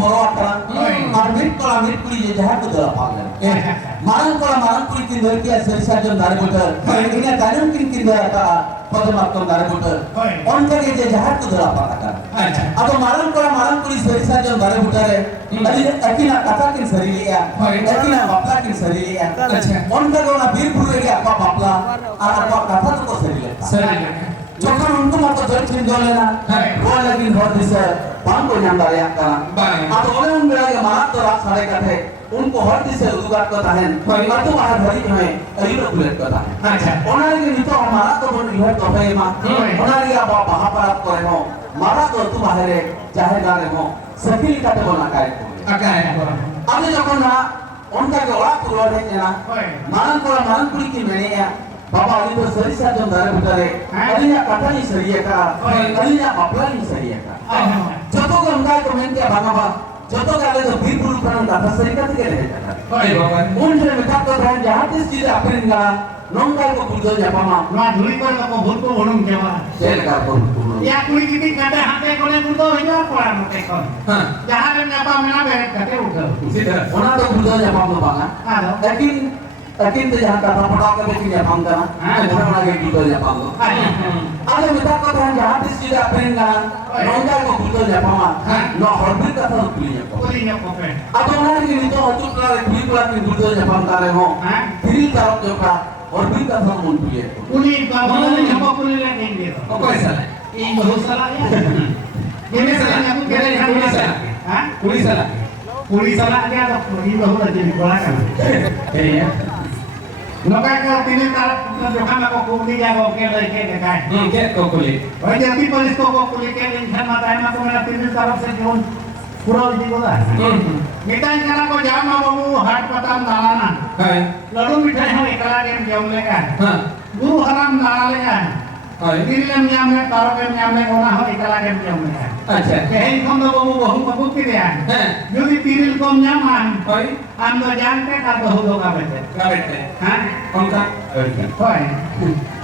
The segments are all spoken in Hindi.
boro atara marbit kola mit kuri je jahar ko dala pagle marang kola marang kuri kin dor ki asari sajon dare butar ina tanam kin dara ta padamatton dare butar onta ke je jahar ko dala pakata ado marang kuri asari sajon dare butare ali akina kata kin sarili ya akina bapla kin sarili ya onta ko na bir purre ke apa bapla ar apa kata to sarili যখন উনকো মতো ধরছেন দলে না বল লাগিন হর দিছে পাঙ্গো জানদার একটা আর ওলে উন বেলাগে মারাত তো রাত সাড়ে কাঠে उनको हर दिसे उगाट को ताहेन अतो बाहर भरी है अइरो बुलेट को ताहेन अच्छा ओनारी नितो हमारा तो बन इहर तो है मा ओनारी अब बाहा परत करे हो मारा तो तू बाहरे चाहे गारे हो सकिल काटे बना काय अकाय आगे যখন ना उनका के ओला पुरवा है ना मारन कुड़ी की मैंने या बाबा अली तो सरी सा जो दारे बुटारे अलिया कथा नहीं सरिया का अलिया अपला नहीं सरिया का जतो को उनका तो मैं क्या भागा जतो काले तो बीर पुरु पर दाता सरिका के रहे ओए बाबा उन जे मिथा तो रहन जहां तिस चीज अपन का नोंगा को पुरदो जापामा ना धुरी पर को भूल को ओणम केवा सेल का को या कुड़ी किती काटे हाथे कोने पुरदो हिना पड़ा मते को हां जहां रे जापा मना बे काटे उठो सीधा ओना तो पुरदो जापामा तो बागा लेकिन तो जहां कथा पढ़ा के बेटी जापाम का ना ओना के पुरदो जापाम तो आले मिथा को रहन जहां तिस चीज अपन का नोंगा को पुरदो जापामा no horbit kata kulinya ko atau nanti itu untuk kalau kuliah di pulau Jepang kare ho kiri taraf joka horbit kata mun kuliah kuliah mana ni apa kuliah ni dia apa salah ini baru salah ya ini salah aku kira kuliah salah kuliah salah dia atau kuliah baru aja di sekolah kan ya Nokai kalau tini taraf jokan aku kuliah aku kira kayak kayak ke ko kuliah oh jadi polis ko kuliah kayak ini sama time aku melihat tini taraf sekian पूरा जी बोला मिठाई करा को जाम बाबू हाट पताम दालाना लड्डू मिठाई हो एकला गेम जेवले का गुरु हराम दालाले का तिरलेम जामे तारकेम जामे ओना हो एकला गेम जेवले का अच्छा केही खम दो बाबू बहु बाबू के दिया यदि तिरल कम जामान हम तो जानते का बहु दो का बेटे हां कौन का होय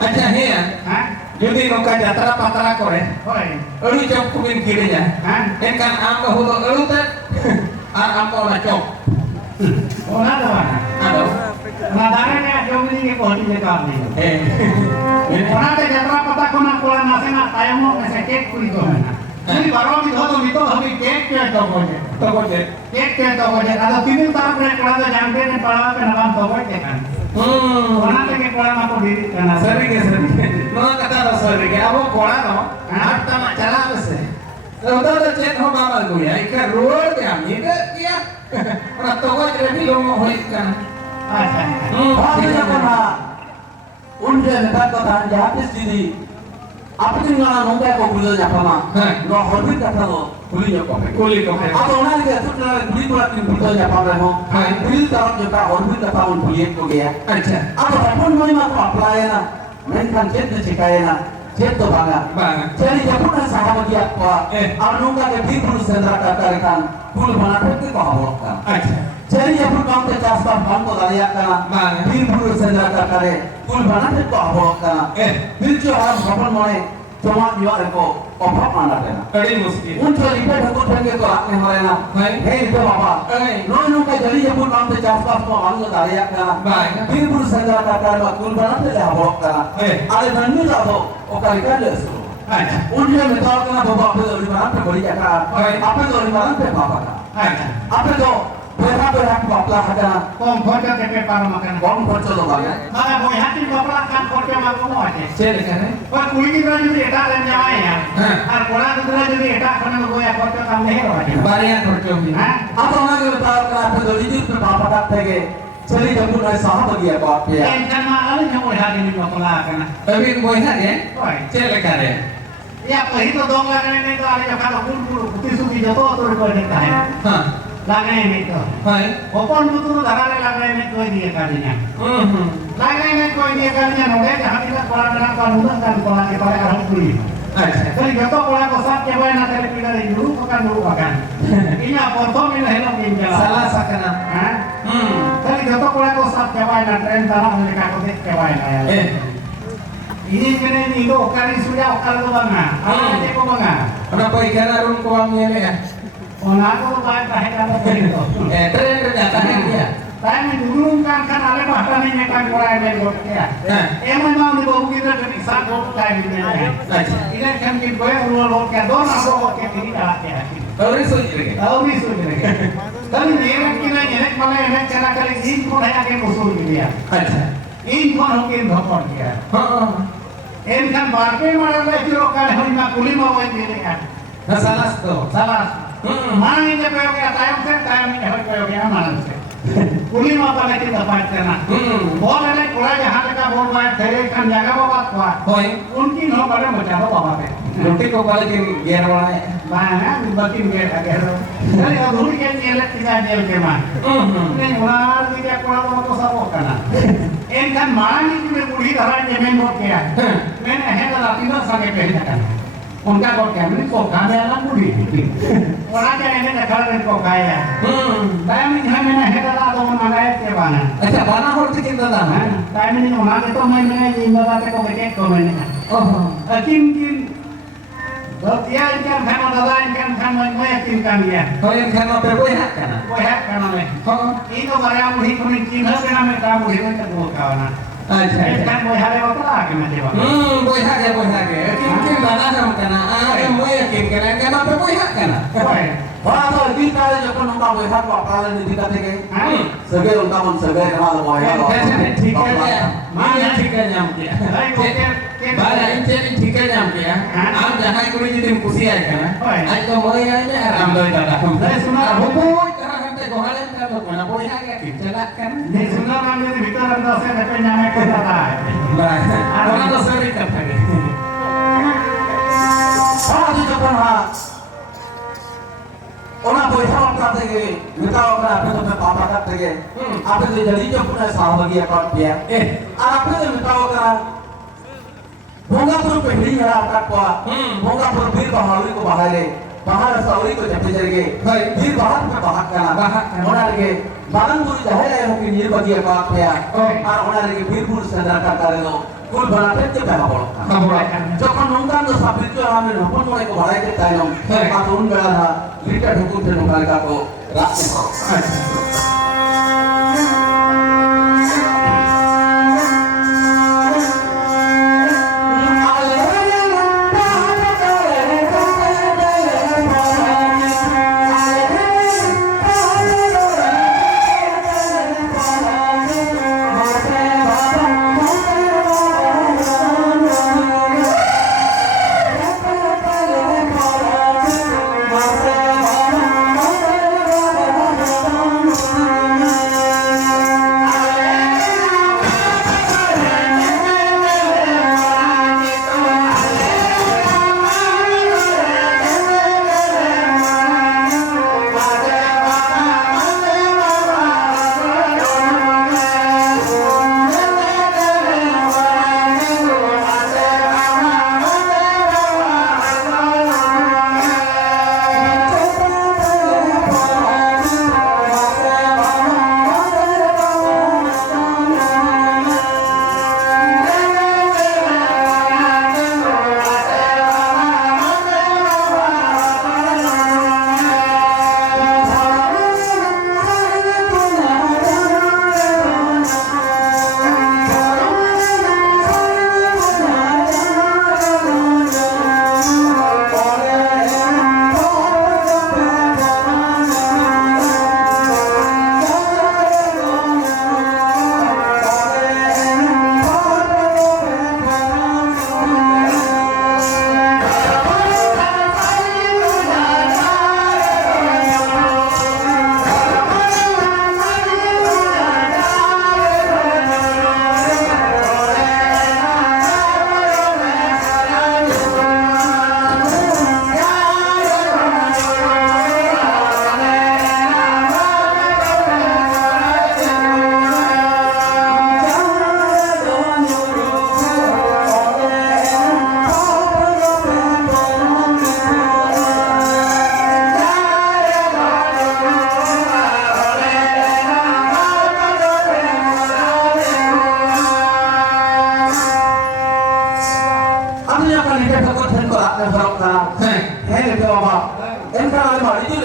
अच्छा है हां যদি নৌকা যাত্রা পাতরা করে হয় অড়ু চপ কুমিন কিড়ে যায় হ্যাঁ এনকান আম হলো অড়ুতে আর আম পাওয়া চপ ওনা দাও আদো না দাঁড়ানে জমিনি কে কোটি লে কাম নেই ওনাতে যাত্রা পাতা কোনা কোলা নাসে না তায়মো এসে কেক কুড়ি তো না তুমি বারোমি ধরো মিতো হবি কেক কে তো বজে কেক কে তো বজে আদো তিন তারফ রে কোলা তো জানতে নে পড়া কে নাম তো বজে কান ওনাতে কে কোলা না পড়ি না সরি কে नोना कथा रो सरी के अब कोड़ा नो हट्टा मा चला बसे तो चेक हो बाबा गोया इका रोड के हम ये किया और तो वो रेडी लो होई का अच्छा बाबा ना उनके नेता को धान जहां पे सीधी अपनी गाना नोंगा को बुलो जापामा नो हरबी कथा नो कुली को अब ओना के तुटला गुली को तीन बुलो जापामा हो बिल तरफ जो का हरबी कथा उन बुलिए को गया अच्छा अब अपन मनी मा को अप्लाई ना menkan jet na cikayana jet to banga jadi japuna sahabat dia ko anuga ke bipur sendra katakan kul bana ke ko hawakkan acha jadi japun kam te chasba ban ko daliya kana bipur sendra katare kul bana ke ko hawakkan biljo har bhapan mone joma niwar ko opha mana dena kadi muskil uncho ipe dhakut thenge ko akne horena hey ipe baba no ka jadi japun kam te chasba ko ban ko daliya kana bipur sendra katare kul bana ke hawakkan ale nannu jado okali ka lesu acha unjo metal kana baba pe ori bana pe bori jaka ape ori bana pe baba ka acha ape to berapa bapla hada kom khorcha te paro makan kom khorcha lo bana mara boy hati bapla kan khorcha ma ko ache chele kare pa kuli ki ra jodi eta len jawa ya ar kola dudra jodi eta khone lo goya khorcha kam nahi ro ache bariya khorcha hu ha apa na ke bata ka ape dori ji pe baba ka thege चली जब ना साहब गया बाप या टेंशन में आले जो मोया दिन में पला करना अभी मोया दे चले करे या पही तो दोंग लगने में तो आले जब फूल फूल कुटी सुकी जो तो रिकॉर्ड देता है हां लगने में तो हां ओपन बुतु लगाने लगने में कोई दिए कादिया लगने में कोई दिए कादिया नोडे जहां तक कोला ना कानून का कोला के पाले हम पूरी अच्छा तो जतो कोला को साथ के ना तेरे पिला रे dulu kan ini apa to min hello min jala salah sakana हां Kali jatuh kola ko sab kewai na tren tanah mereka ko tek kewai na ya. Ini kene ni do kali sudah okal ko banga. Ala te ko banga. Kenapa ikan arun ko ang yele ya? Ona ko ba tahe kalau begitu. Tren ternyata dia. Tapi dulu kan ada bahasa ini kan kurang ada kok ya. Emang mau dibawa kita ke desa kok kayak gini. Ini kan kita ruang ke don aku ke ini dah ya. Tahu isu ini. Tapi dia kan kita ini malah ini cara kali ini kok ada yang usul gitu ya. Ini kok mungkin dokter dia. Ini kan barang mana lagi lokal hari kulit mau ini kan. Salah tuh. Salah. Mana ini peokia tayang ini hari peokia mana sih? Kulit mau apa lagi dapat kena? Boleh lagi kurang jahat ka बोल रहा है तेरे kan jaga bawa kuah. उनकी no pada macam apa bapak? Nanti kau balikin gear mana? Mana bikin gear agar. Jadi kalau dulu kan jelek tidak jel keman. Ini ular tidak kurang apa sama kana. Ini kan mana ini punya kulit darah jemen buat kia. Mana hendak lapis sangat pehnya kan. उनका को क्या मैंने को खाने वाला बुढ़ी और आज मैंने देखा है को खाया टाइम में मैंने है दादा तो मनाया के बाना अच्छा बाना होती किंतु दाना टाइम में उन्होंने तो मैंने जिंदा को बेटे को मैंने ओहो किन किन तो dia ikan sama dadah ikan sama मैं किन kan dia तो ikan apa boleh kan boleh kan मैं itu barang buढ़ी को किन है ना मैं काम बुढ़ी को तो खाना अच्छा ikan boleh ada apa lagi मैं देवा boleh किन दाना हम करना मैं किन करना क्या apa boleh करना wah तो di kali जब उनका boleh को अपना नहीं दिखाते के सगे उनका मन सगे कमाल boleh ठीक है mana ठीक है जाम किया बाला इंचे ठीक है जाम किया आप जहाँ कोई जितने खुशी आए करना आज तो मैं आए आराम दो दादा हम सुना वो करना करते गोहालन का तो करना boleh क्या किन चला कर नहीं सुना नाम ये भीतर अंदर से देखते जाने को दादा है orang तो सभी करता है साथ ही जब वहाँ orang boleh sama करते हैं मित्र और अपने तो में पापा करते हैं आपने जो जल्दी जो पुनः साहबगी अकाउंट किया आपने जो मित्र और भोगापुर पहली है आपका कुआ भोगापुर बीर बहादुरी को बाहर बाहर सौरी को जब जरगे बीर बाहर में बाहर करना होना लगे बागनपुर जहाँ ले हो कि नीलबगी अकाउंट किया और होना लगे बीरपुर सदर का करे लो कुल बनाते थे पहला बोलो जो कौन नौका तो साबित जो हमें नौकन मोड़े को बढ़ाए के ताइलों आप उन बेला था लीटर हुकुम थे नौका का को रात में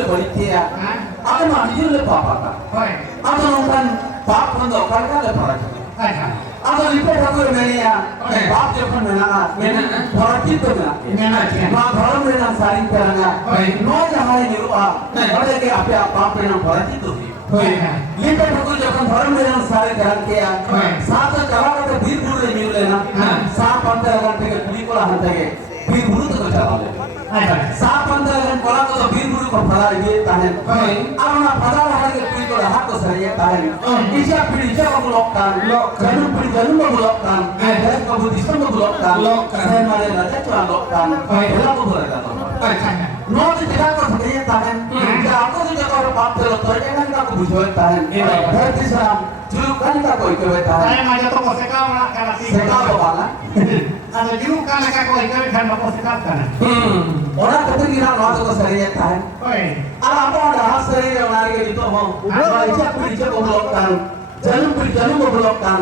balik dia. Ada maju le papa ka. Hoi. Ada nongkan pap kondo kalka le parak. Ada lipat aku menia. Pap jokon mena parak itu mena. Ma dharam mena saring karanga. No jahai niruwa. Ada ke apa pap mena parak itu. Lipat aku jokon dharam mena saring karang kia. Saat jalan ke bir buru le miu le na. Saat pantai agan ke kuli kola hantai ke. Bir buru tu jalan le. Saat pantai agan kola tu bir buru ko phala ye tahen. Aruna phala hari ke kuli kola hak ko sariya tahen. Isya pidi isya ko lokkan. Janu pidi janu ko lokkan. Dari ko budi ko lokkan. Saya mare raja chuan lokkan. Ela ko bora ka. No te jaga ko sariya tahen. Ja ako tu jaga pap te lo tor jangan ka ko bujoi tahen. Dari sam julukan ka ko ikowe tahen. Saya maju tu ko sekau nak kalau Seka ko bala. Ada julukan nak ko ikowe kan ko sekau kan. Orang ketika no ko sariya tahen. Hoi. Ala apa ada hasri yang lari ke itu ho. Baca puri je ko blokkan. Jalur puri jalur ko blokkan.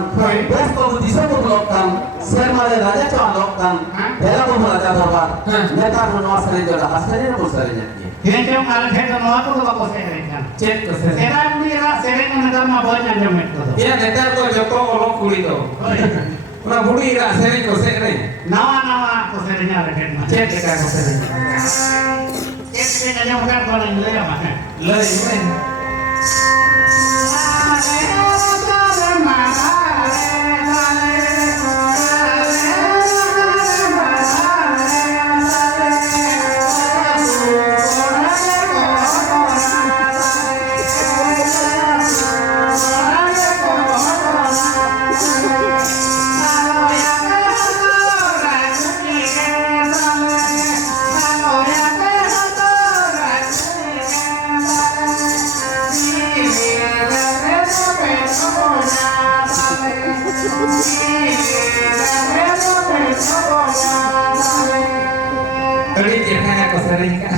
Bes ko disa ko blokkan. Ser mare raja chawan blokkan. Ela ko raja darbar. Neta no hasri jo hasri ko sariya. Dia jauh kalau saya tak mau aku tak boleh kan. Cek ke sana. Saya pun ira sering mendengar mabuk jangan itu. Iya netar ko joko olok kuli to. Una budi ira sering ko sering. Nawa aku seringnya ada kan. Cek ke ko sering. Ini hanya bukan kalau ini ya mah. Lai lai. Tadi cerita ko sering kan.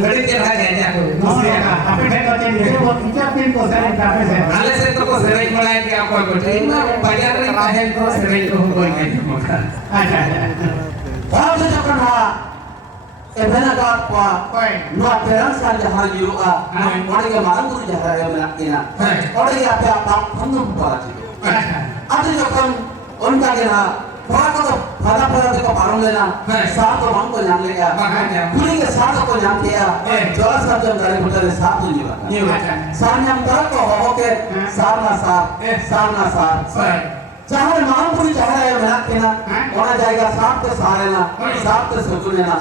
Tadi cerita aja aku. Tapi saya tahu jadi buat ucapin kok sering tapi saya. Alas itu ko sering mulai ke apa ko terima bayar rin kahit ko sering ko ko ini muka. Ada. Kalau tu cakap ha. Ebena ka kwa. Hoi. No terang san jahan yu a. Orang ke malam tu jahan yang nak ina. Orang ke apa pandum parak itu. Ada jokon onka ke na. Pora ko pada ko parang lena. Saat ko mang ko nyang le ya. Kuli ke saat ko nyang ke ya. Jolas ka jam dari putar saat tu jiwa. Sanyam tar ko ho ke sarna sar. Jahar mang puri jahar yang nak kena. Ona jaga saat ke sarena. Saat ke sekulena.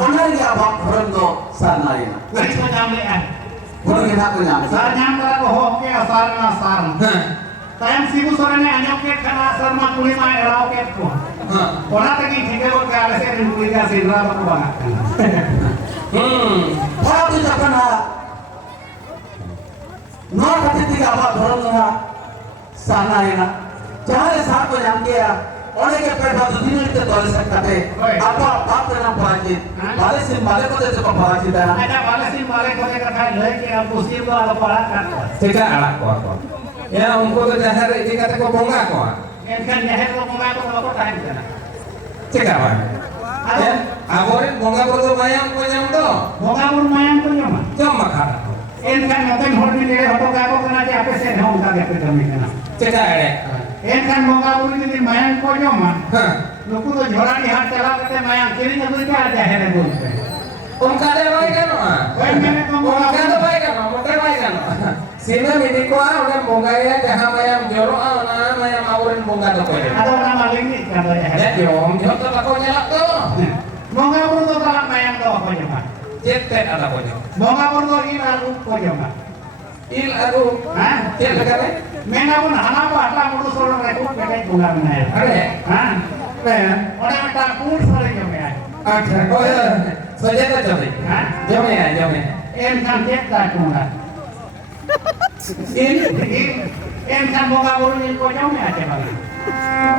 Ona ke apa orang do sarna ina. Ini macam ni kan. Orang ke nak ko nyang. Saya nyamper ko hoke asar. Tayang sibu sore ne anyok ke kana asar ma kuli ma erau ke ko. Ona tagi thike ko ka ale se kuli ka sindra ko bana. Pora tu cakap ha. No kati tiga apa orang na sana ina. Jahar saat ko nyang ke ya. Ona ke per batu dinner te dole sakate. Apa na parajit. Bale sim bale ko te ko parajit na. Ada balasin balik ko ke kata le ke aku sibu ala para kan. Cek alak ko. Ya umko to jahar ini kata ko bonga ko. Kan jahe ko mga ko tahan kana. Cek apa? Ya, aborin bonga ko to mayang ko nyam to. Mga pun mayang ko nyama. Jom makara. Kan natin horni le hoto ka ko kana ja pese hom ka ke kami kana. Cek ale. Kan mga pun ni mayang ko nyama. Hah. Nuku to jhora ni hat chala kate mayang kiri na buka jahe ne bolte. Umka de baik kan? Mene ko mga Umka de baik kan? Umka baik kan? Sina ini ko udah bonga ya jaha mayam joro na mayam aborin bonga to ko. ada orang maling ni kan Ya jahe. jom jom to ko nyala to. Mga pun to ka mayang to ko nyama. Cek ada ko nyala. Mga pun to ina ru ko nyama. Il aku. Ha? Cek lagane. Mena pun hana ko atla mudu solo re ko ke bunga menaya. Are. Ha? Nah. Ora ta pur sore nyama. Acha. Oh ya. Saja ta jom. Ha? Jom ya, jom ya. Kan cek ta bunga. In kan bunga buru ni ko nyama aja bang.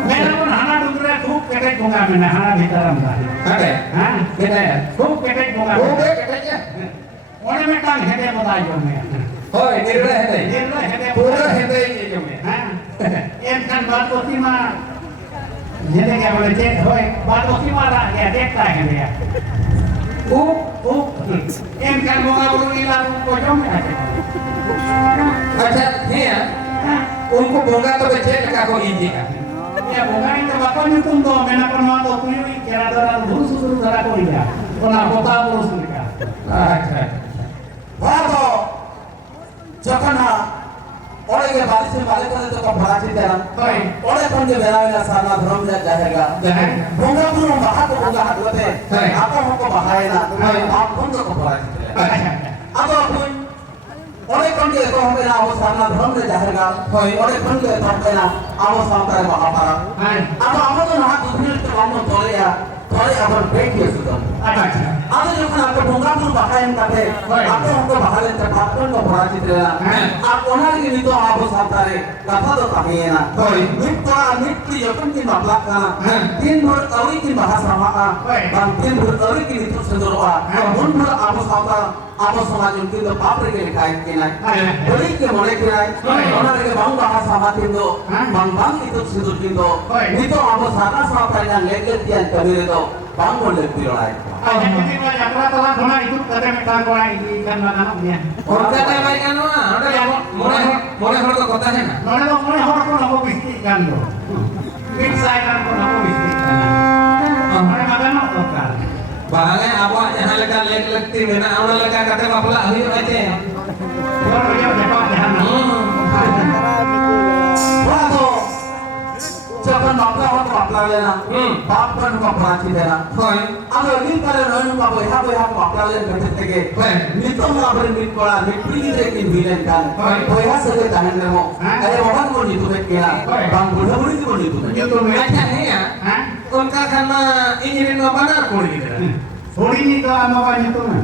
Mena pun hana dungre खूब kete bunga mena hana bitaram ta. ada. Ha? Kita ya. खूब kete bunga. Oke, katanya. Ora me kan hede bata jo me. Oh, ini udah hede. Dirla hede Pura hede ini jom ya. Ha? Kan baat poti ma Jadi क्या बोले थे होए बात उसी मारा क्या देखता है क्या Kan bunga bulu ilang pojok aja. अच्छा हे ya उनको बोंगा तो बच्चे का को इंजी का Ya bunga itu bapak nyutung tuh, menakan mau kuliah kira dara dulu susu dara kuliah. Kona kota terus mereka. अच्छा ভালো যখন অনেকে বাড়িতে বাড়ি করে তো ভাড়াটি দেন Baik. অনেক কোন যে বেলায় সারা ধর্ম জায়গা Jangan. বঙ্গপুর বাহাত হতে হ্যাঁ। আপন হক বাহায় না হ্যাঁ। আপ বন্ধ কো ভাড়াটি দেন আদো আপন অনেক কোন যে তো হবে না ও সারা ধর্ম জায়গা হয়। অনেক কোন যে তো হবে না আবো সাঁতারে বাহাপারা আদো আমাদের হাত দুধের তো আমরা ধরে আবার বেঁকে সুতরাং আমি যখন আপনি বঙ্গাপুর বাহায়েন কাছে আপনি হক বাহালেন তা আপন কো ভাড়াটি দেন আর ওনাকে নিতো আবো সাঁতারে কথা তো কাহিয়ে না মিত্র যখন কি বাপলা কানা দিন ভর আউরি কি ভাষা মাকা বাং দিন ভর আউরি কি নিতো সুন্দরবা মন ভর আবো সাঁতার আবো সমাজ কিন্তু বাপরে কে লেখায় কি নাই বলি কে মনে কি নাই ওনাকে বাং ভাষা মা কিন্তু বাং নিতো সুন্দর কিন্তু নিতো আবো সাদা সাঁতার না লেগে দিয়ান কবিরে তো বাং বলে পিড়ায় Jadi jakra telah kena itu kata mereka orang ini kan mana dia. और कहता है भाई कानो अरे मोरे हड़ को कहता है ना Mana tu mana orang pun aku bisnikan tu. Bisai kan pun aku bisnikan. Mana mana nak tu kan. बांगे आबो जहां लगा लेक लगती मेना आवड़ा लगा कते बापला हुई अचे Kalau dia dapat jahan. वादो যখন বাপলা হতো বাপলা লেনা বাপ কোন কো ভাড়াটি দেন होय আমরা দিন করে নয়ন বাবু বইহা বাপলা লেন কাছে থেকে নিতো মাবরে মিট করা মিটলি রে কি ভিলেন কান বইহা সবে তাহেন নেমো আরে ওখান কোন নিতো কেনা বাং বুড়া বুড়ি কি বলি তুমি Itu mereka. अच्छा है या Hah? उनका खाना इंजीनियर में बना कोड़ी दे Hori ni tu ama apa itu na.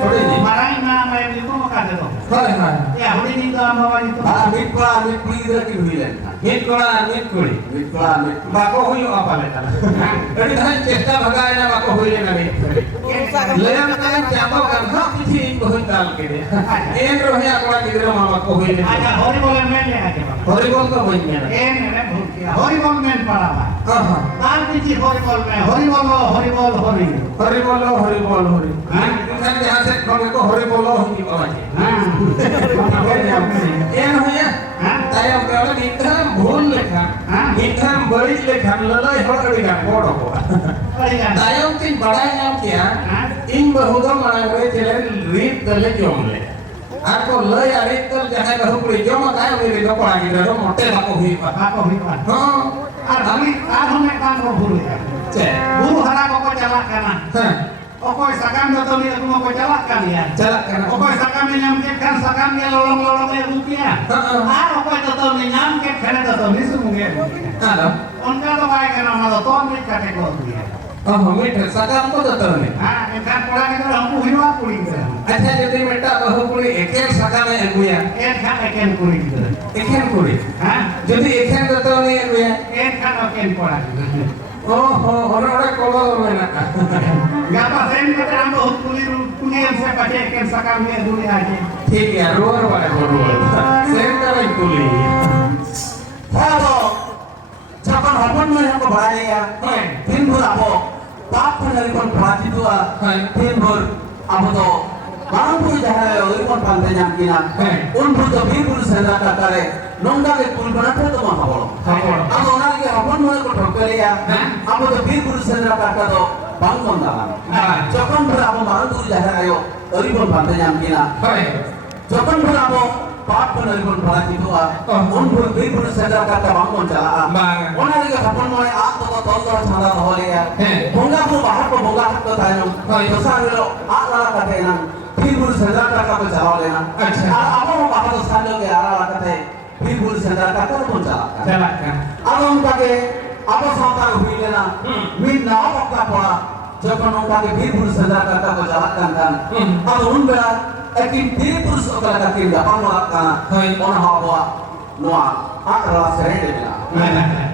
कोड़ी नहीं Marahin na ama itu maka ada tu. होय होय Ya hori ni tu ama apa itu. আর মিট করা মিটলি রে কি ভিলেন हिट कोड़ा हिट कोड़ी মিট করা মিট बाको हुई apa लेता एडी धान चेष्टा भगाए ना बाको हुई ना भी ले ना चापा कर हा किसी बहुत डाल के दे एन रोहे अकड़ा गिदरे मामा को हुई Ada hori boleh main le aja. Hari बोल तो होई ना Ini भूल गया. Hori bol main parah. हां तार पीछे हरि बोल में हरि बोलो हरि बोल हरि हरि बोलो हरि बोल हरि इंसान जहां से खोल को हरि बोलो हिंदी बोला एन होया ताया कहला निथाम भूल लेखा निथाम बड़ी लेखा ललय हड़ड़ी का कोड़ो को ताया तीन बड़ा नाम किया इन बहुदा मनागरे चले रीत दले जोमले आको लय अरित दल जहां बहु कुड़ी जोम काय मेरे को पड़ा गिरो मोटे बाको हुई पा aku hidup हां aku nak kan berburu ya चे buru hara koko jalak kana हां okoi sakam datang ni aku mau jalak kan ya चला करना okoi sakam ni nyamket sakam ni lolong ni rupiah okoi datang ni nyamket kana datang ni semua हां onka to baik kana mana to ni kategori ya हां मीठे सकाम को दतर ने kan pora kita aku hidup aku ini अच्छा जति मेटा बहु कुड़ी एकेन सकामे एगुया kan akan kuri kita एकेन कुड़ी যদি এখান দতো নে এগুয়া kan akan pora ओहो ओरे ओरे कोलो मेना Gapa sen kata ambo kuli yang saya pakai kan sakam ni dulu aja ठीक है रोर वाले रोर सेम करे कुली ভালো যখন হপন নয় হক ভাড়াইয়া দিন ভর আবো বাপ ফেলারি কোন ভাড়াটি দুয়া দিন ভর আবো তো বারংপুর যাহারে ওইরকম পান্তে যাম কিনা উন ভর তো বীরপুর সেনা কাকারে নঙ্গাকে কুল বানাতে তো মহা বড় আবো ওনাকে হপন নয় কো ঠকলিয়া আবো তো বীরপুর সেনা কাকা তো বাংগন দালাম যখন ভর আবো বারংপুর যাহারে ওইরকম পান্তে যাম কিনা যখন ভর আবো बाप को नरिबन भरा दिदुआ उन भर बीरपुर सेंटर का बांगन चला ओना लगे हपन मोय आत तो दल छाड़ा होलिया बोंगा को बाहर को बोंगा हक तो तायम दोसा लो आत ला कते ना बीरपुर सेंटर का को चला लेना अच्छा अब वो बाहर तो सालो के आरा ला कते बीरपुर सेंटर का को चला अब उनका के अब साता हुई लेना मिन नाव पक्का पड़ा जब उनका के बीरपुर सेंटर का को चला kan अब उन बेला Ekin diri terus okala kakin da pangolak kana ona hawa noa akala serede bila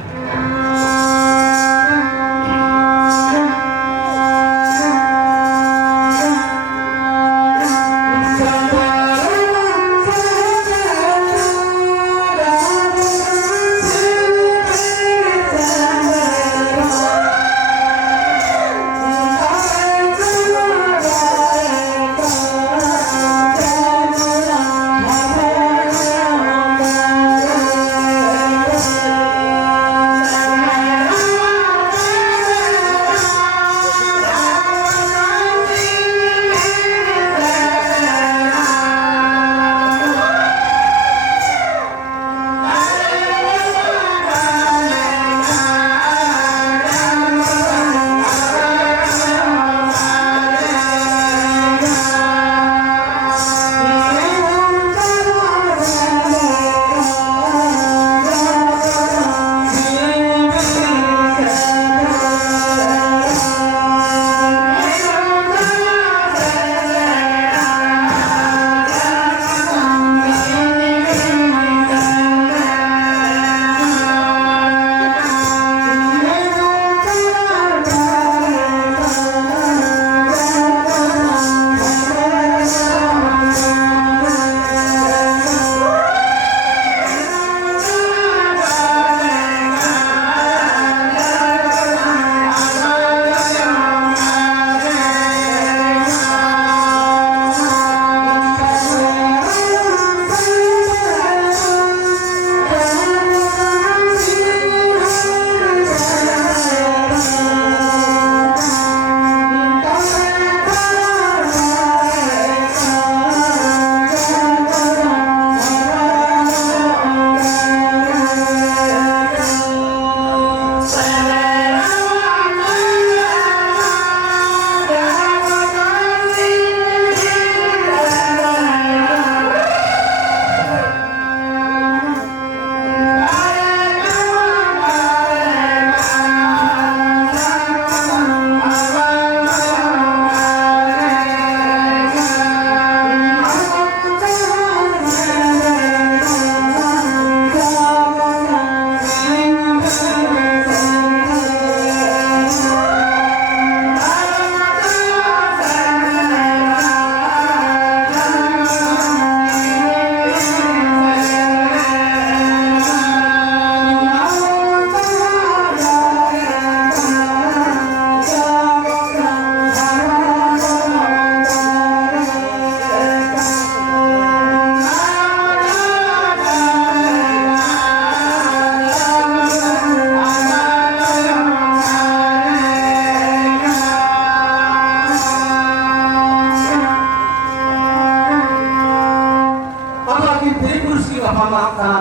maaf kana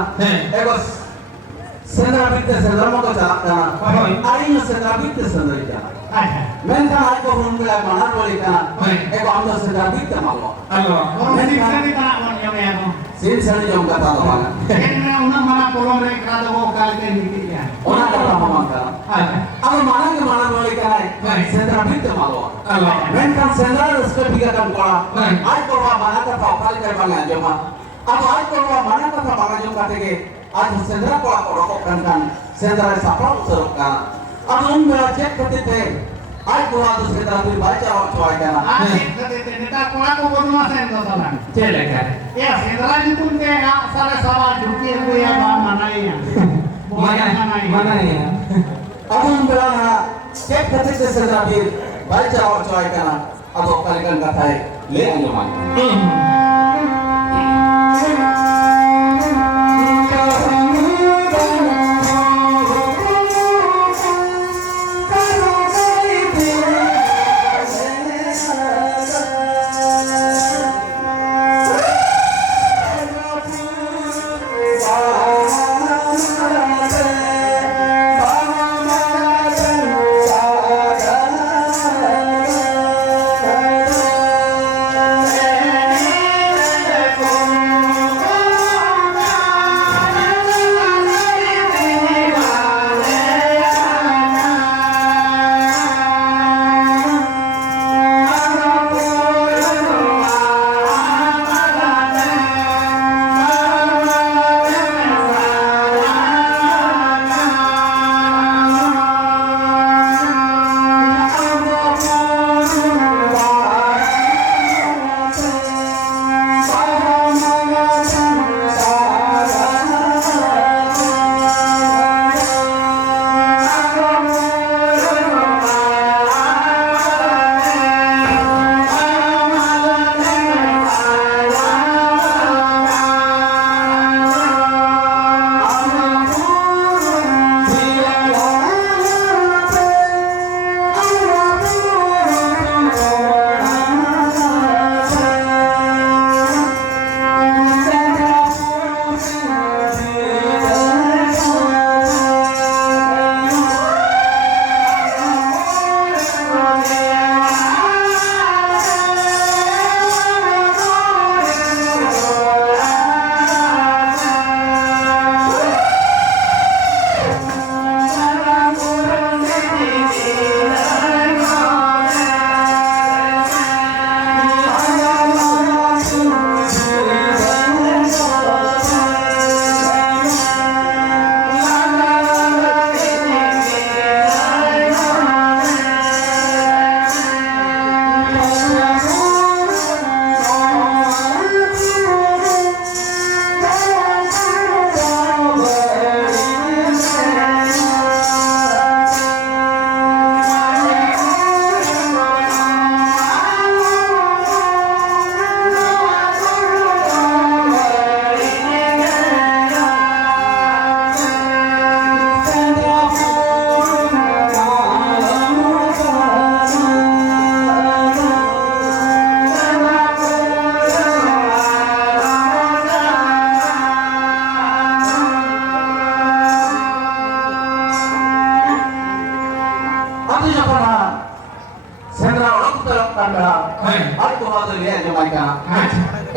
egos sendra bitte sendra moto chalak kana aino sendra bitte sendra jana menka ay ko hundla mana boli kana ego amdo sendra bitte malo Jadi sini tak mau nyampe aku. sin sari jom kata to bana Ini una mana polong rek rada wo kali ini dia. ona kata mama kana abo mana ke mana boli kana sendra bitte malo menka sendra usko biga kan kola ay ko mana kata kali kar bana joma abo ay ko mana kata bana jom kate ke आज सेंद्रा कोला को रोक kan सेंद्रा सापा उसरक का अब उन मेरा चेक करते थे आज को आज सेंद्रा भी बाचा चोय kana Asik kete neta kola ko bonua sen to salah. Cele kan. Ya sendra jitun ke asal salah juki ko ya ba manai ya. Mana ya? अब उन मेरा ना चेक करते थे सेंद्रा भी बाचा चोय kana अब कल kan कथा है ले आयो मान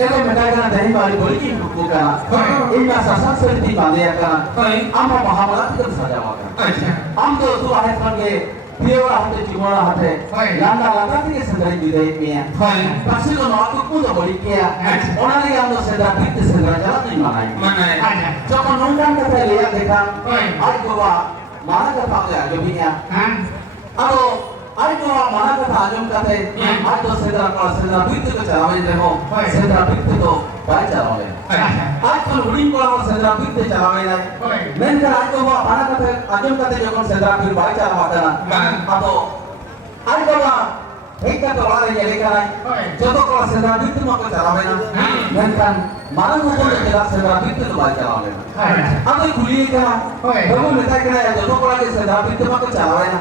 Eko mendagang dari balik balik bukan. Ini asal seperti pandai kan. Amma Muhammad itu saja makan. Am tu ahad lagi. Dia ahad cuma ahad. Landa landa ni sendiri bidai punya. Pasti tu nak tu pun tak boleh kia. Orang ni am tu sendiri itu sendiri jalan ni mana. Jangan nunggang kata lihat dekat. Ahad gua mana kata dia jadinya. Ado आज तो माना का आजम कहते आज तो सेंद्रा बिट को चलावे देखो सेंद्रा बिट तो बाय चलावे आज तो उड़िंग को सेंद्रा बिट चलावे ना मैं का आज तो माना का आजम कहते जो कौन सेंद्रा बिट बाय चलावा ना अब तो आज तो एक का तो वाला ये लेकर आए जो तो को सेंद्रा बिट को चलावे ना मैं का माना को तो सेंद्रा बिट तो बाय चलावे अब तो कुली का वो लेता है कि जो तो को सेंद्रा बिट को चलावे ना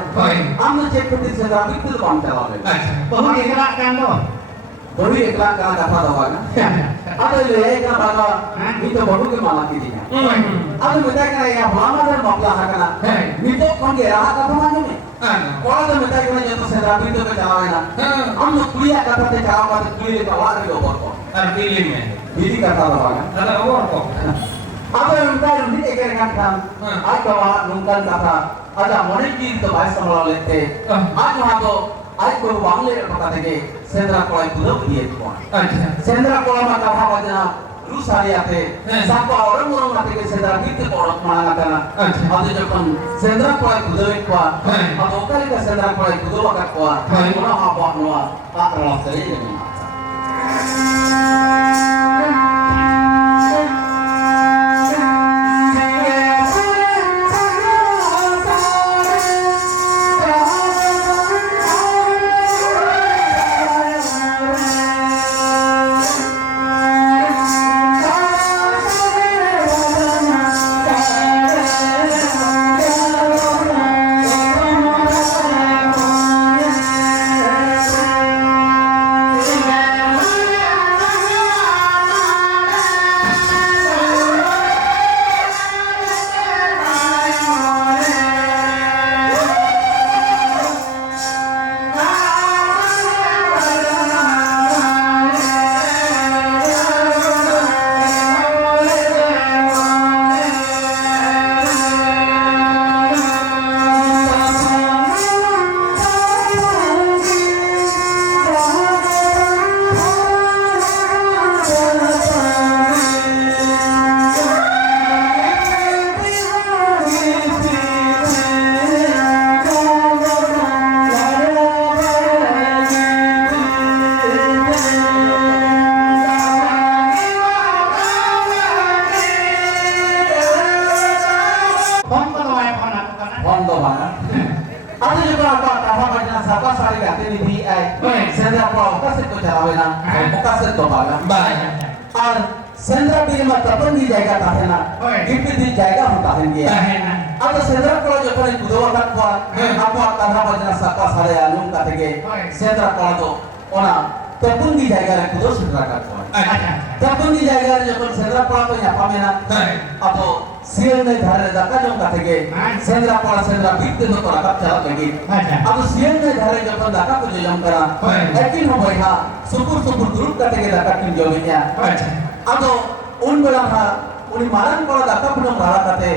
हम चेक करते सेंद्रा बिट तो काम चलावे Baru ikhlas kan lo. baru iklan kana kata doa kan ada le ka baga itu baru ke malah kidinya ada minta kana ya mama dan mapla hakana mito konge raha kata mane me kalau ada minta kana jatuh sendra pintu ke jalan amno kuliah kata te jalan mate kuliah ka wari go borko pilih me ini kata baga kata borko ada minta ini ekor kan ada wa nungkan kata ada moneki itu bahasa melalete anu hato आज को बांग्ले पता थे सेंद्रा कोलाई बुलो दिए को अच्छा सेंद्रा कोला मा कथा बजना रूसारी आते सापा और मोर माते के सेंद्रा गीत कोड़ माना करना अच्छा आदि जपन सेंद्रा कोलाई बुलो को अब ओकरे का सेंद्रा कोलाई बुलो का को मोना हा बानवा आकरा सरे जमी सेंद्रा बीर में तपन दी जाएगा ताहेना गिफ्ट दी जाएगा हम ताहेंगे अब सेंद्रा कोला जो पर कुदवा तक आपको कथा बजना सका सारे आलूम काटेगे सेंद्रा कोला तो ओना तपन दी जाएगा रे कुदो सेंद्रा का तपन दी जाएगा रे जो पर सेंद्रा कोला तो यहाँ पामेना अब सीएल ने धारे दका जो काटेगे सेंद्रा कोला सेंद्रा बीर तो कोला का चला लगी अब सीएल ने धारे जो पर दका को जो जम करा लेकिन हम बैठा सुपुर ग्रुप काटेगे दका किन जो बिया अब उन बेला हा उनी मारन कोला दाका पुनम राला काते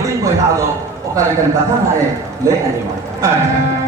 उड़िन कोई हालो ओकारे कन कथा नाए ले आनी my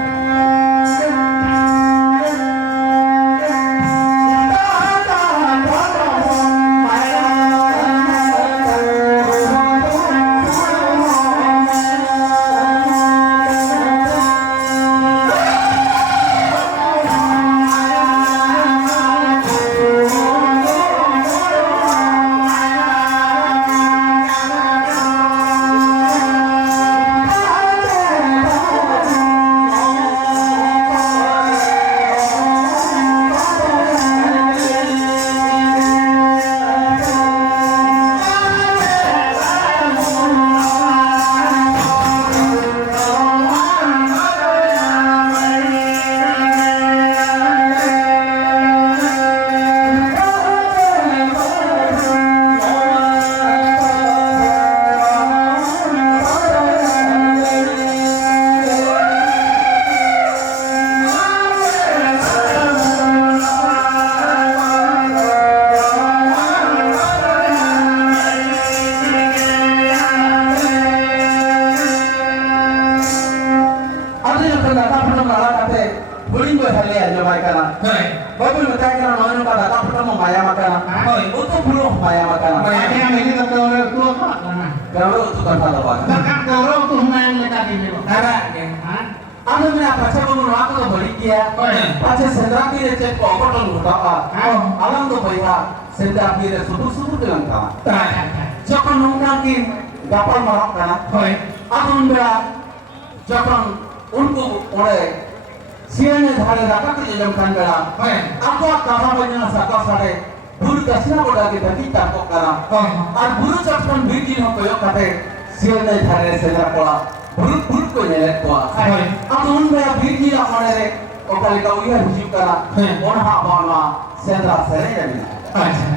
Bapak minta kira nono pada kapten mau bayar makanan. Untuk belum bayar makanan. Bayarnya ini tak tahu orang tua pak. Kalau itu kan salah pak. Bahkan kalau untuk main lekat ini pak. Karena, anu mina pacar menurut aku tuh balik dia. Pacar sendiri dia cek pokok dan muda pak. Alam tuh bayar sendiri dia subuh dengan kawan. Jangan nungkakin gapal marok kan. Aku nggak jangan untuk oleh सियाने धारे राका के जम कान बेड़ा आपको कहा बजना सका सारे बुरु दसना बोला के धकी ताको करा और बुरु चपन बीटी हो कोयो काटे सियाने धारे सेना कोला बुरु को नेले कोआ अब उन बेड़ा बीटी अपने रे ओकले का उया हुजी करा ओन हा बानवा सेंद्रा सेरे जमीन अच्छा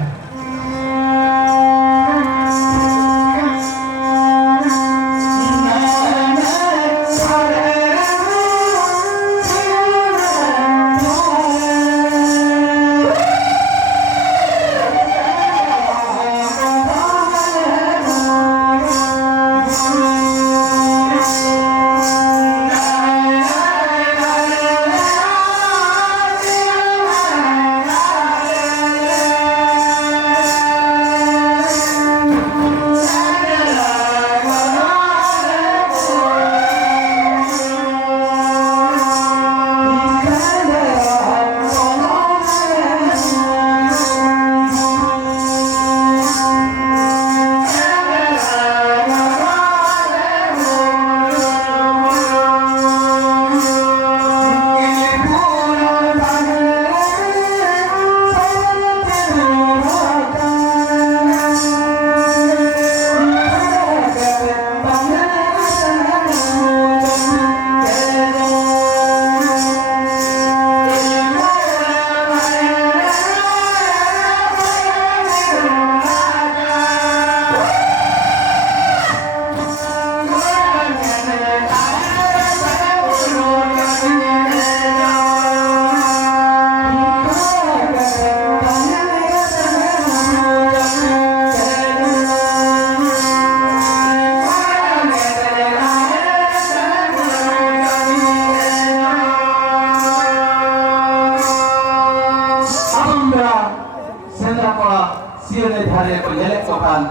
sendra kola sione dhare ko lele ko kan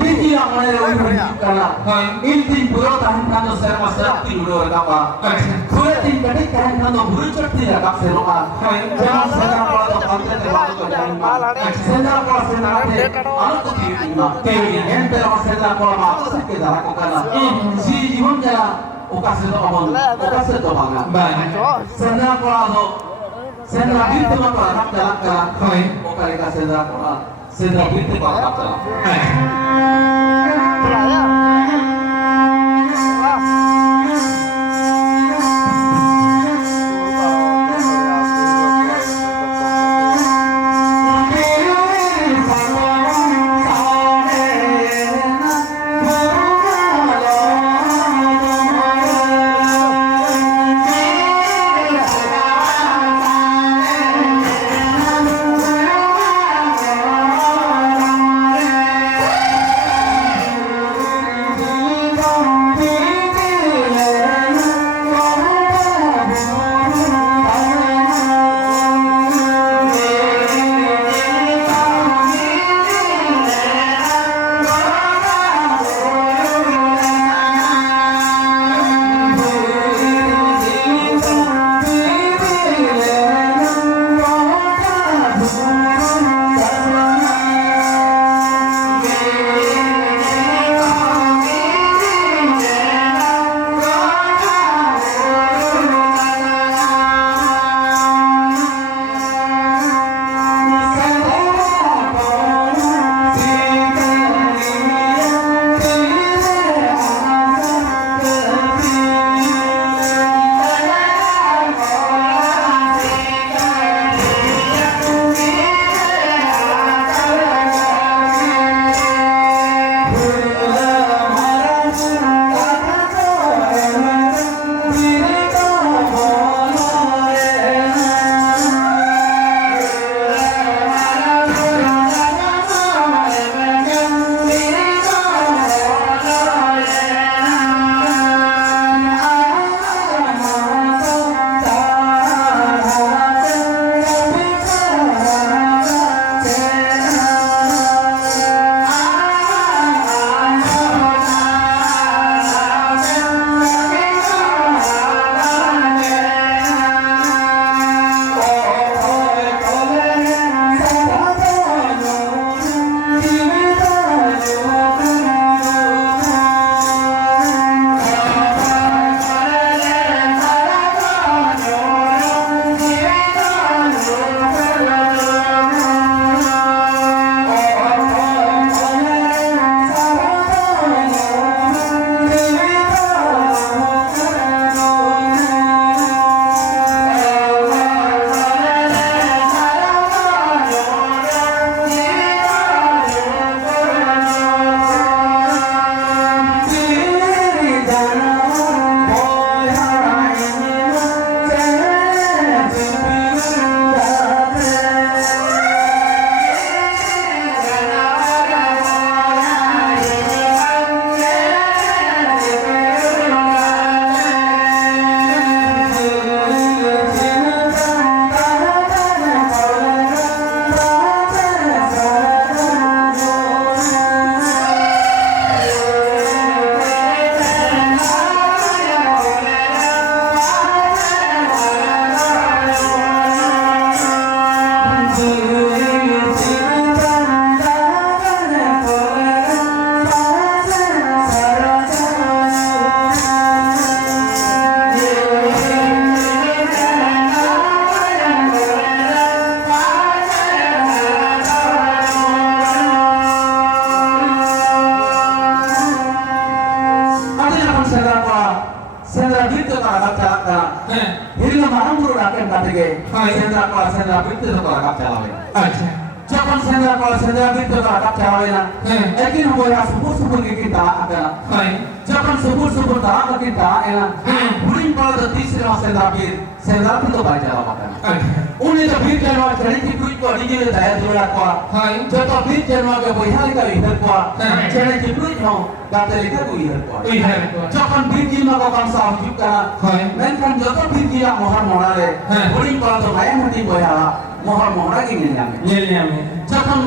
biji amane oi kana intin buro tahan kando serma serak ti ulo kapa khule tin kadi tahan kando buru chatti rakap seroka jama sendra kola to pante te bato ko jani sendra kola sendra te anu to ti ma ente ro sendra kola ma to sakke dara ko kana si jibon jala okase to amon okase to banga sendra kola to sendra bitte ma kola nak jalan kana okare ka sendra kola sendra bitte ko nak jalan Hingga malam buru rakyat katige, sendra kola sendra bitte to rakap chalawe. Jokon sendra kola sendra bitte to rakap chalawe na, ekin hoya subur ke kita agana. Jokon subur da kita ena, buring kola to tisra sendra bitte to baca lawakan. Uni to bitte jalwa chari ki buit ko dije daya jola ko. Joto bitte jalwa ke boyhali ka ihar ko. Chari ki buit ho gateli ka ko ihar ko. Jokon bitte ma ko kam sa juga. Menkan joto bitte ya mohar monare, buring kola to bayang hati boyhala. Mohar mohara ke nyel nyame. जखन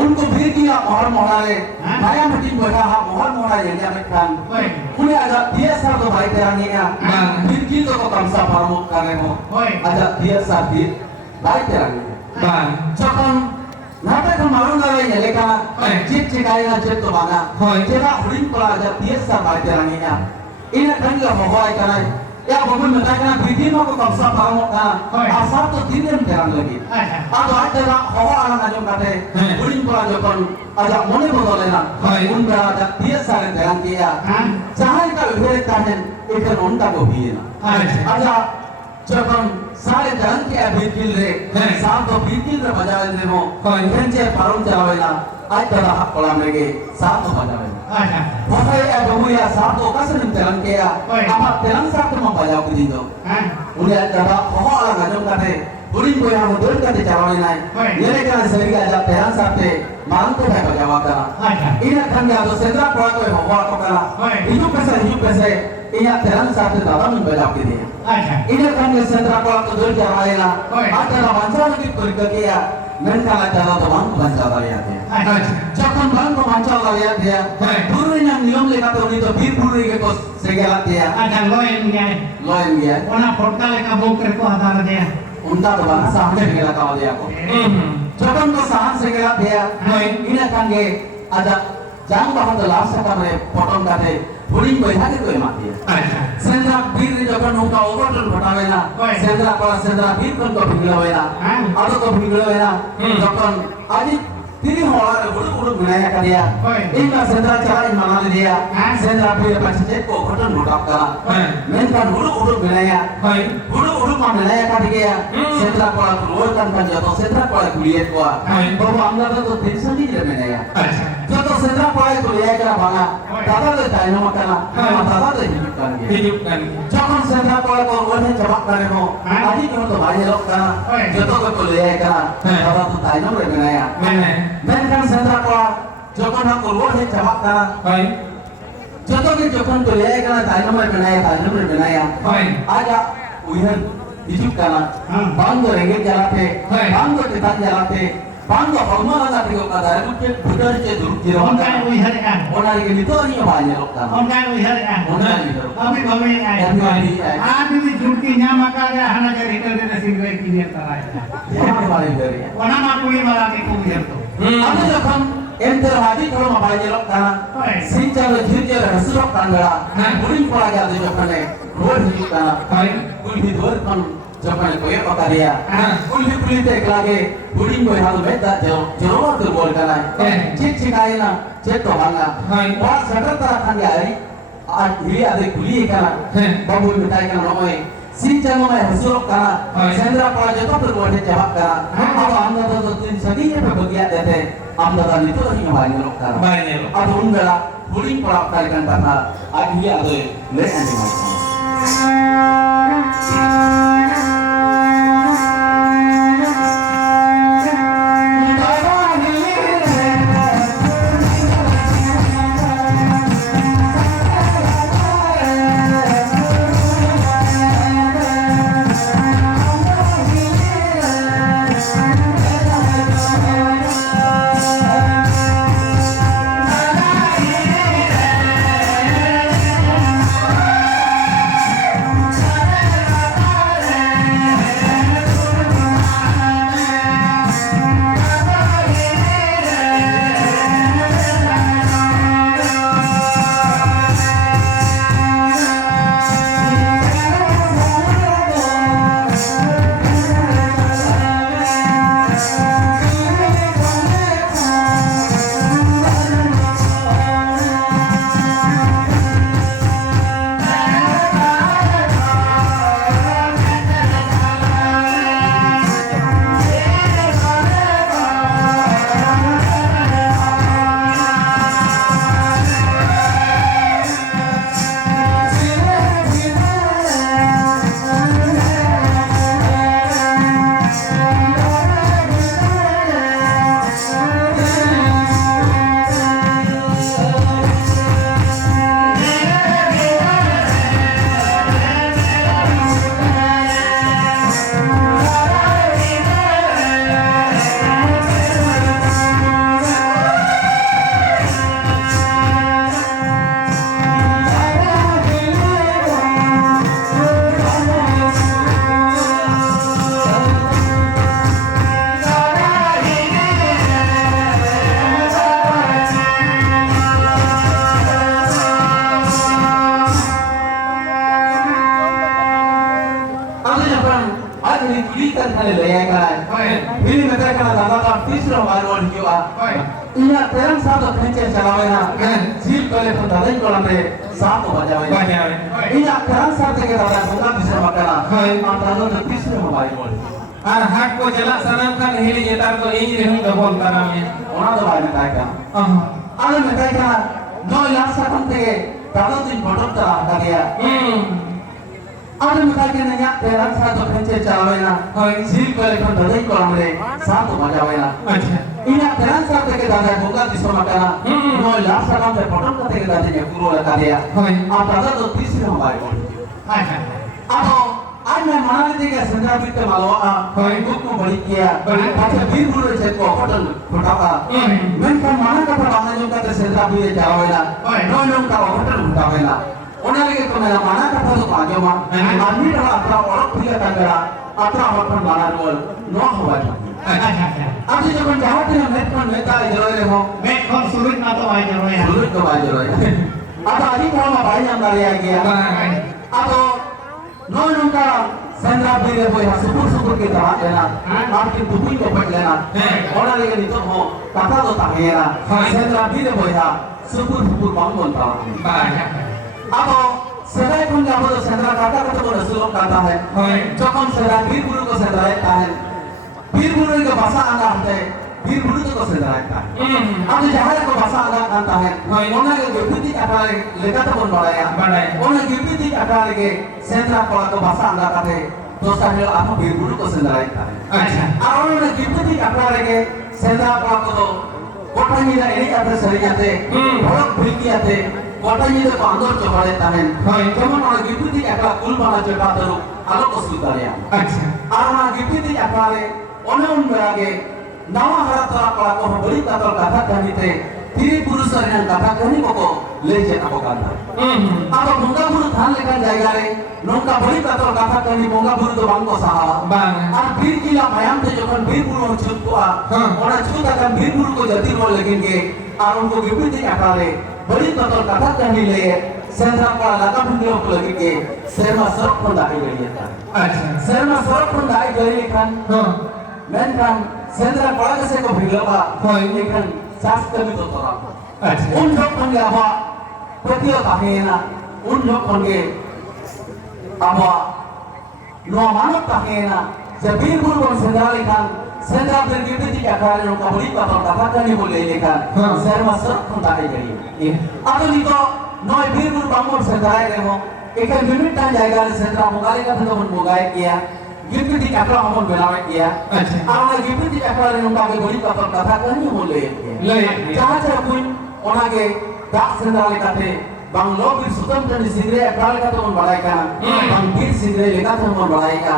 उनको भीड़ किया मोहर मोहरे नया मीटिंग बैठा हा मोहर मोहरा ये में खान उन्हें आजा दिया सर तो भाई तेरांगे या भीड़ की तो कम सा प्रमोट कर रहे हो आजा दिया सर भीड़ भाई तेरांगे जखन नाटक हम मालूम ना ये लेकिन चिप चिकाई ना चिप तो माना जेला हुडिंग पड़ा आजा दिया सर भाई तेरांगे या इन्हें कहीं का होगा इतना या बबुल में ताकि ना विधि में को कम सा प्रमोट का आसार तो 3 दिन तेरांग लगी अब आज तेरा होगा आना ना जो काटे हुडिंग पड़ा जो कौन आजा मोने बदले ना उन पर आजा दिया सर तेरांग किया जहाँ का विवेक काहे एक उनका को भी है ना आजा जब सारे जन के अभिकिल रे साथ तो बिकिल रे बजावे दे मो फेंचे पारुम चलावे ना आज तरा पड़ा मेगे साथ तो बजावे अच्छा भाई ए बबुया साथ तो कसम तेरंग के या हम तेरंग साथ तो बजाओ कुछ दो उन्हें तरा हो अलग आजम काटे बुरी को यहाँ दूर करते चलावे ना ये लेकिन सही का जब तेरंग साथ पे मालूम तो है बजावा करा इन्हें खंड या तो सेंद्रा पड़ा तो हो तो करा हिजू पैसे इन्हें तेरंग साथ पे दादा में बजाओ के दिए इन्हें खंड सेंद्रा पड़ा तो दूर चलावे ना आज तरा बंचा लगी परिक किया मैं कहा चला तो बांग बंचा लाया थे जखन बांग को बंचा लाया थे पूर्वी नाम नियम लेकर तो नहीं तो फिर पूर्वी के को सेगला दिया अच्छा लॉयन गया उन्हें फोटो लेकर बुक करके हटा दिया उनका तो बांग सामने सेगला का दिया को जखन को साहन सेगला दिया इन्हें कंगे आजा जांग बाहर तो लास्ट का में फोटो का थे बुरी बैठा के कोई माती है सेंद्रा भीड़ जखन उनका ओवरटोन घटावे ना सेंद्रा पड़ा सेंद्रा भीड़ को भिगलावे ना आदो को भिगलावे ना जखन आज तिरी होला रे बुडु गुनाया करिया इनका सेंद्रा चला इन मना दिया सेंद्रा भीड़ पछे को घटन घटाव का मेन का बुडु गुनाया बुडु मा गुनाया का दिया सेंद्रा पड़ा रोज kan jatuh sentra pala kuliah ko baru amna to tension ni le menaya jatuh sentra pala kuliah ka banga tata le taino makana tata le hidupkan jangan sentra pala ko wone jawab kare mo adi ko to bhai lok ka jatuh ko kuliah ka tata to taino le menaya men kan sentra pala jokon ko wone jawab ka jatuh ke jokon kuliah ka taino le menaya aja uihan hidup kana banggo rengge jalate banggo kita jalate banggo hormona na tigo kada ruke budar je duruk jiro onkan uihar kan onari ke nito ni banya lokkan onkan uihar kan onari to abi bami ai abi di jurki nyama kare hana jari tere na singwe kini tarai ya bari bari ona na kui mala ke ku yer to adu jokhon enter hadi thoro ma banya lokkan sincha le dhirje hasrok kandara buring pora ga de jokhone road hidup kana kulhi dor kan जपने को ये पता दिया कुल्ली कुल्ली ते लागे बुढ़ी को हाल में ता जरूर तो बोल करना है चिक चिकाई ना चेक तो भांगा और सटर तरह खाने आई आज ये आधे कुल्ली करना बाबू मिठाई करना रोए सिंचाई में हंसुर करना सेंद्रा पड़ा जो तो बोल जवाब करना अब हम तो तीन सदी ये पे बगिया देते हम तो नहीं तो नहीं भाई लोग करना अब उन बेला बुढ़ी पड़ा कार्यक्रम करना आज ये आधे ले Iya terang satu kencing calawena. Zil kali pun tadi kolam deh satu bajawena. Iya terang satu kita ada bukan bisa makan. Antara itu bisa membaik boleh. আর হাট কো জেলা সানাম খান হেলি যেতার তো এই রে হুম দবল তারামে Orang tu baik mereka kan. Ada mereka no yang satu tege kalau tu bodoh terang kaya. Ada mereka nanya terang satu kencing calawena. Zil kali pun tadi kolam deh satu bajawena. আচ্ছা Iya terang satu kita ada bukan bisa makan. No yang satu tege bodoh tege tadi yang guru kaya. Antara itu bisa membaik boleh. Atau आज मैं मनाली देगा संध्या बिकते मालवा बुक को बड़ी किया अच्छा बीर बुरे से को होटल उठावा मैं का माना का बांधने जो का संध्या बिरे जावेला नो नो का होटल उठावेला उन्हें के तो मेरा माना का तो बाजो मा आदमी रहा अपना और प्रिय तंगड़ा अपना होटल माना रोल नो हुआ अब जो कौन चाहते हैं मैं कौन लेता इधर ले हो मैं कौन सुरुज ना तो आई जरूर है सुरुज तो बाजो है अब आदि को हम भाई हम डाले आ गया अब नौ का संध्या बिरे बोई सुपुर के तरह लेना आपकी दुबई को पट लेना और लेके नितो हो कथा तो ताहेरा संध्या बिरे बोई सुपुर बांग बोलता अब सदाई कौन जाबो तो संध्या काका को तो रसूलों कहता है जब हम संध्या बीर गुरु को संध्या लेता है बीर गुरु के भाषा आना होता है बीर गुरु को संध्या लेता है अब जहाँ को भाषा आना आता है उन्हें के गिरती अकाले लेता तो बोल बढ़ाया उन्हें गिरती अकाले के संध्या को भाषा आना करते दोस्ता है आप बीर गुरु को संध्या लेता है अच्छा और उन्हें गिरती अकाले के संध्या को तो कोटा ही ना इन्हीं जाते सही जाते बहुत भूखी जाते कोटा ही तो अंदर चढ़ा लेता है जब उन्हें गिरती अकाला कुल बना चढ़ा तो आलोक को स्वीकार किया अच्छा और उन्हें गिरती अकाले उन्हें उन आगे नवा हरा तोरा कला को बड़ी कथल कथा कहानी थे तीन पुरुष ने कथा कहानी को ले जाना होगा अब मुंगा बुरु थान लेकर जाएगा रे नौका बड़ी कथल कथा कहानी मुंगा बुरु तो बांगो साहा और बीर किला मयाम थे जो कन बीर बुरु छुट को और छुट अगर बीर बुरु को जल्दी रोल लगेंगे और उनको गिफ्ट दी अकाले बड़ी कथल कथा कहानी ले सेंद्रा को लगा भिंडियों को लगेंगे शर्मा सरक को दाई गई था अच्छा शर्मा सरक को दाई गई खान मैंने सेंद्रा पड़ा कैसे को भिगलवा लेकिन सास कभी तो तोरा अच्छा उन लोग होंगे अब प्रतियो ताहेना उन लोग होंगे अब नो मानव ताहेना जब बीर गुरु को सेंद्रा लिखा सेंद्रा फिर गिफ्ट दी क्या कर रहे हो कबड्डी का तो कथा करने बोले लिखा शर्मा सर खुदा ही गई अब नहीं तो नो बीर गुरु बांगोर सेंद्रा रहे हो एक लिमिट टाइम जाएगा सेंद्रा मुगाले का तो मन मुगाए किया गिफ्ट दी अकला हमन बनावे किया अच्छा और गिफ्ट दी अकला रे उनका के बड़ी कथा कहनी हो ले जहां से कोई ओना के दास सेंद्रा लेकाते बांग्लो भी स्वतंत्र सिगरे अकला लेका तो मन बढ़ाई का बांगीर सिगरे लेका तो मन बढ़ाई का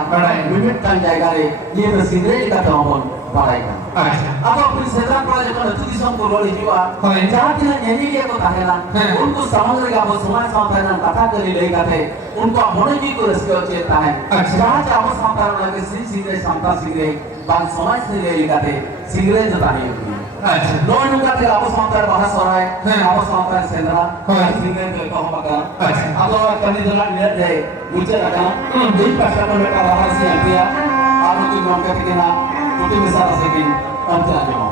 लिमिट टाइम जाएगा रे ये तो सिगरे लेका तो मन बढ़ाई का अच्छा अब अपनी सेंद्रा को जो कर तुदी सम को रोली जीवा जहां के नेनी लिए को ताहेला उनको समझ का वो समाज समाधान कथा करी लेगा थे उनको होने की को रस्के चेता है जहां चाहो समाधान लगे श्री सिगरे समता सिगरे बाल समाज से ले लेगा थे सिगरे जता नहीं होती अच्छा लोन का थे आपस समाधान बाहर सो रहा है आपस समाधान सेंद्रा सिगरे को हम बका अच्छा अब कनी जला मिल जाए नीचे लगा दिन पैसा को लेकर बाहर से आया आप लोग की गांव के कितना कुटी मिसाल से कि अंत आ जाओ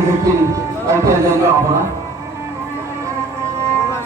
ᱡᱩᱫᱤ ᱠᱤᱱ ᱚᱱᱛᱮ ᱡᱚᱝ ᱟᱵᱚᱱᱟ